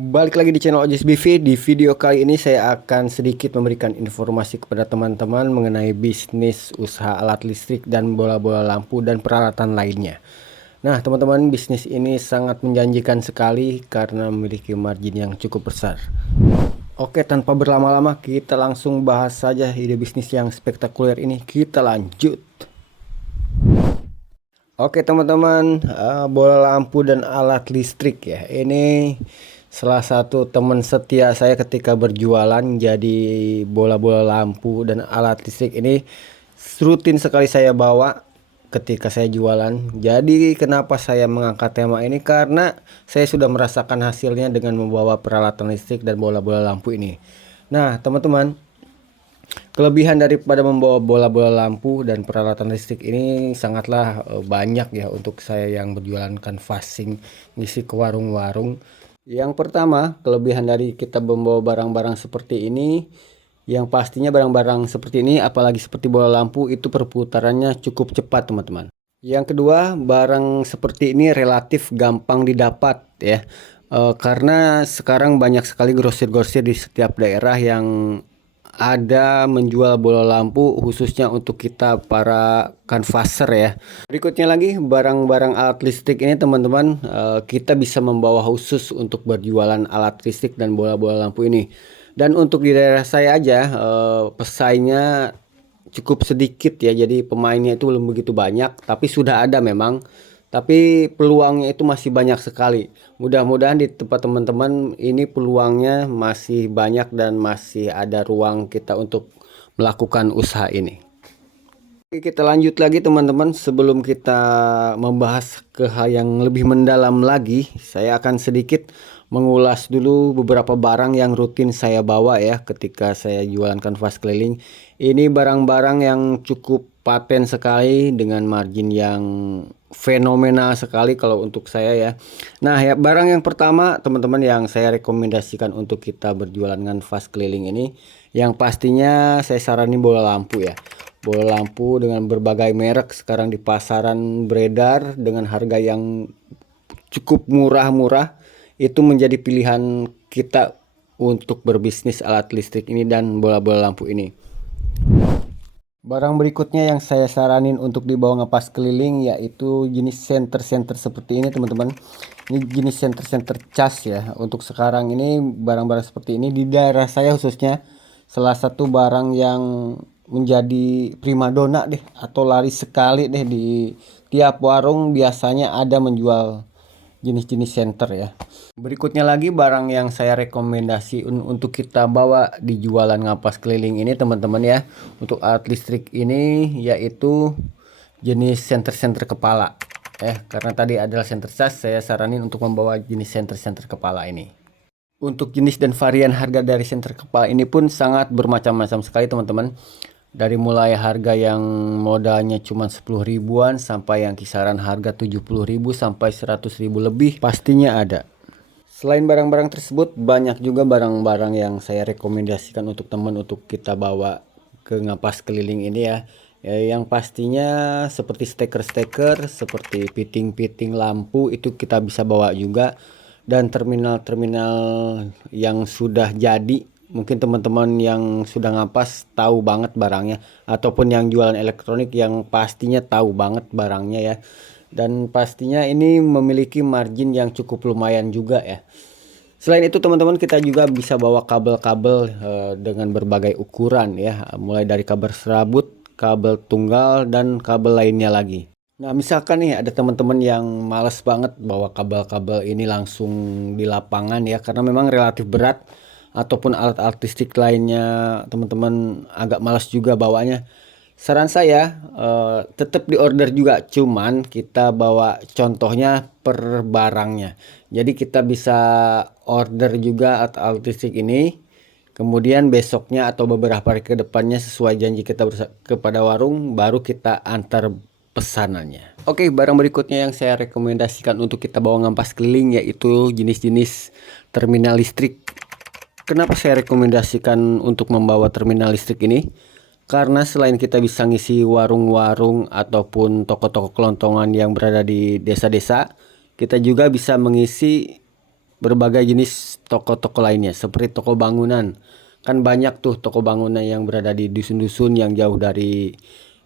Balik lagi di channel Ojs BV. Di video kali ini saya akan sedikit memberikan informasi kepada teman-teman mengenai bisnis usaha alat listrik dan bola-bola lampu dan peralatan lainnya. Nah, teman-teman, bisnis ini sangat menjanjikan sekali karena memiliki margin yang cukup besar. Oke, tanpa berlama-lama kita langsung bahas saja ide bisnis yang spektakuler ini. Kita lanjut. Oke teman-teman, bola lampu dan alat listrik ya. Ini salah satu teman setia saya ketika berjualan. Jadi bola-bola lampu dan alat listrik ini rutin sekali saya bawa ketika saya jualan. Jadi kenapa saya mengangkat tema ini? Karena saya sudah merasakan hasilnya dengan membawa peralatan listrik dan bola-bola lampu ini. Nah teman-teman, kelebihan daripada membawa bola-bola lampu dan peralatan listrik ini sangatlah banyak ya untuk saya yang berjualan canvassing, ngisi ke warung-warung. Yang pertama, kelebihan dari kita membawa barang-barang seperti ini, yang pastinya barang-barang seperti ini, apalagi seperti bola lampu, itu perputarannya cukup cepat teman-teman. Yang kedua, barang seperti ini relatif gampang didapat ya. Karena sekarang banyak sekali grosir-grosir di setiap daerah yang ada menjual bola lampu khususnya untuk kita para canvasser ya. Berikutnya lagi barang-barang alat listrik ini teman-teman, kita bisa membawa khusus untuk berjualan alat listrik dan bola-bola lampu ini. Dan untuk di daerah saya aja pesaingnya cukup sedikit ya, jadi pemainnya itu belum begitu banyak, tapi sudah ada memang. Tapi peluangnya itu masih banyak sekali. Mudah-mudahan di tempat teman-teman ini peluangnya masih banyak dan masih ada ruang kita untuk melakukan usaha ini. Oke, kita lanjut lagi teman-teman. Sebelum kita membahas ke hal yang lebih mendalam lagi, saya akan sedikit mengulas dulu beberapa barang yang rutin saya bawa ya ketika saya jualan kanvas keliling. Ini barang-barang yang cukup paten sekali dengan margin yang fenomenal sekali kalau untuk saya ya. Nah ya, barang yang pertama teman-teman yang saya rekomendasikan untuk kita berjualan kanvas keliling ini, yang pastinya saya saranin bola lampu ya. Bola lampu dengan berbagai merek sekarang di pasaran beredar dengan harga yang cukup murah-murah, itu menjadi pilihan kita untuk berbisnis alat listrik ini dan bola-bola lampu ini. Barang berikutnya yang saya saranin untuk dibawa ngepas keliling yaitu jenis senter-senter seperti ini teman-teman. Ini jenis senter-senter cas ya. Untuk sekarang ini barang-barang seperti ini di daerah saya khususnya salah satu barang yang menjadi primadona deh, atau laris sekali deh. Di tiap warung biasanya ada menjual jenis-jenis senter ya. Berikutnya lagi barang yang saya rekomendasi untuk kita bawa di jualan ngapas keliling ini teman-teman ya, untuk alat listrik ini yaitu jenis senter-senter kepala karena tadi adalah senter cas, saya saranin untuk membawa jenis senter-senter kepala ini. Untuk jenis dan varian harga dari senter kepala ini pun sangat bermacam-macam sekali teman-teman. Dari mulai harga yang modalnya cuma 10 ribuan sampai yang kisaran harga 70 ribu sampai 100 ribu lebih pastinya ada. Selain barang-barang tersebut, banyak juga barang-barang yang saya rekomendasikan untuk teman untuk kita bawa ke ngapas keliling ini ya. Yang pastinya seperti steker-steker, seperti fitting-fitting lampu itu kita bisa bawa juga. Dan terminal-terminal yang sudah jadi, mungkin teman-teman yang sudah ngapas tahu banget barangnya, ataupun yang jualan elektronik yang pastinya tahu banget barangnya ya. Dan pastinya ini memiliki margin yang cukup lumayan juga ya. Selain itu teman-teman, kita juga bisa bawa kabel-kabel dengan berbagai ukuran ya, mulai dari kabel serabut, kabel tunggal, dan kabel lainnya lagi. Nah misalkan nih ada teman-teman yang males banget bawa kabel-kabel ini langsung di lapangan ya, karena memang relatif berat, ataupun alat-alat listrik lainnya teman-teman agak malas juga bawanya. Saran saya tetap di order juga, cuman kita bawa contohnya per barangnya. Jadi kita bisa order juga alat listrik ini, kemudian besoknya atau beberapa hari ke depannya sesuai janji kita kepada warung, baru kita antar pesanannya. Oke, barang berikutnya yang saya rekomendasikan untuk kita bawa ngampas keliling yaitu jenis-jenis terminal listrik. Kenapa saya rekomendasikan untuk membawa terminal listrik ini? Karena selain kita bisa ngisi warung-warung ataupun toko-toko kelontongan yang berada di desa-desa, kita juga bisa mengisi berbagai jenis toko-toko lainnya seperti toko bangunan. Kan banyak tuh toko bangunan yang berada di dusun-dusun yang jauh dari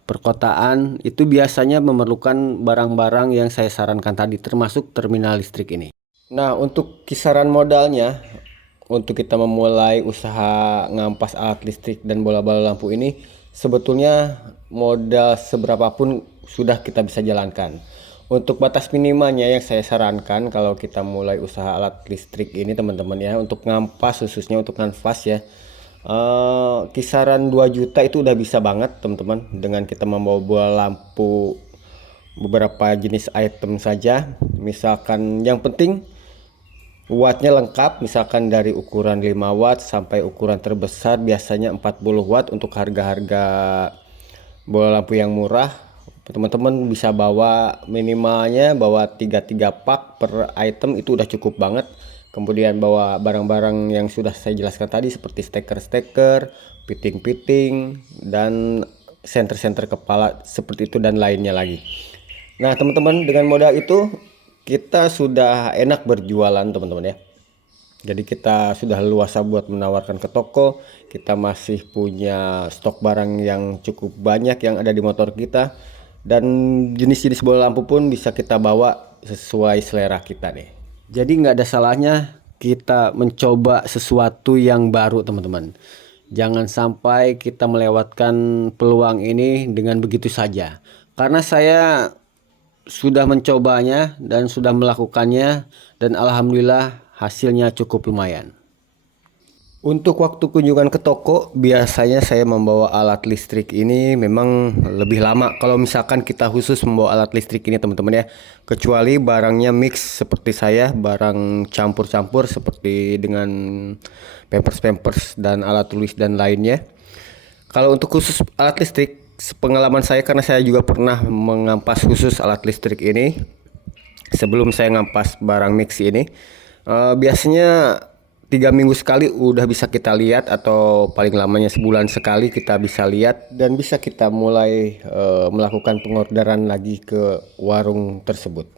perkotaan, itu biasanya memerlukan barang-barang yang saya sarankan tadi termasuk terminal listrik ini. Nah, untuk kisaran modalnya untuk kita memulai usaha ngampas alat listrik dan bola-bola lampu ini sebetulnya modal seberapapun sudah kita bisa jalankan. Untuk batas minimalnya yang saya sarankan kalau kita mulai usaha alat listrik ini teman-teman ya, untuk ngampas khususnya untuk nganvas ya, kisaran 2 juta itu udah bisa banget teman-teman dengan kita membawa bola lampu beberapa jenis item saja. Misalkan yang penting wattnya lengkap, misalkan dari ukuran 5 watt sampai ukuran terbesar biasanya 40 watt. Untuk harga-harga bola lampu yang murah teman-teman bisa bawa minimalnya bawa 3 pak per item, itu udah cukup banget. Kemudian bawa barang-barang yang sudah saya jelaskan tadi seperti steker-steker, piting-piting, dan senter-senter kepala seperti itu dan lainnya lagi. Nah teman-teman, dengan modal itu kita sudah enak berjualan teman-teman ya. Jadi kita sudah luasa buat menawarkan ke toko, kita masih punya stok barang yang cukup banyak yang ada di motor kita, dan jenis-jenis bola lampu pun bisa kita bawa sesuai selera kita deh. Jadi nggak ada salahnya kita mencoba sesuatu yang baru teman-teman. Jangan sampai kita melewatkan peluang ini dengan begitu saja. Karena saya sudah mencobanya dan sudah melakukannya dan alhamdulillah hasilnya cukup lumayan. Untuk waktu kunjungan ke toko biasanya saya membawa alat listrik ini memang lebih lama kalau misalkan kita khusus membawa alat listrik ini teman-teman ya. Kecuali barangnya mix seperti saya, barang campur-campur seperti dengan pampers dan alat tulis dan lainnya. Kalau untuk khusus alat listrik, pengalaman saya karena saya juga pernah mengampas khusus alat listrik ini sebelum saya ngampas barang mix ini, biasanya 3 minggu sekali udah bisa kita lihat, atau paling lamanya sebulan sekali kita bisa lihat dan bisa kita mulai melakukan pengorderan lagi ke warung tersebut.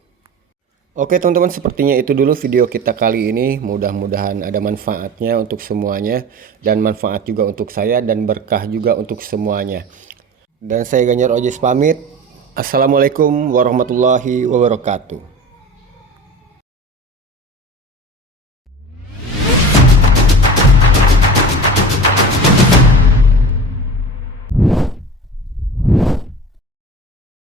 Oke teman-teman, sepertinya itu dulu video kita kali ini. Mudah-mudahan ada manfaatnya untuk semuanya dan manfaat juga untuk saya dan berkah juga untuk semuanya. Dan saya Ganjar Ojis pamit. Assalamualaikum warahmatullahi wabarakatuh.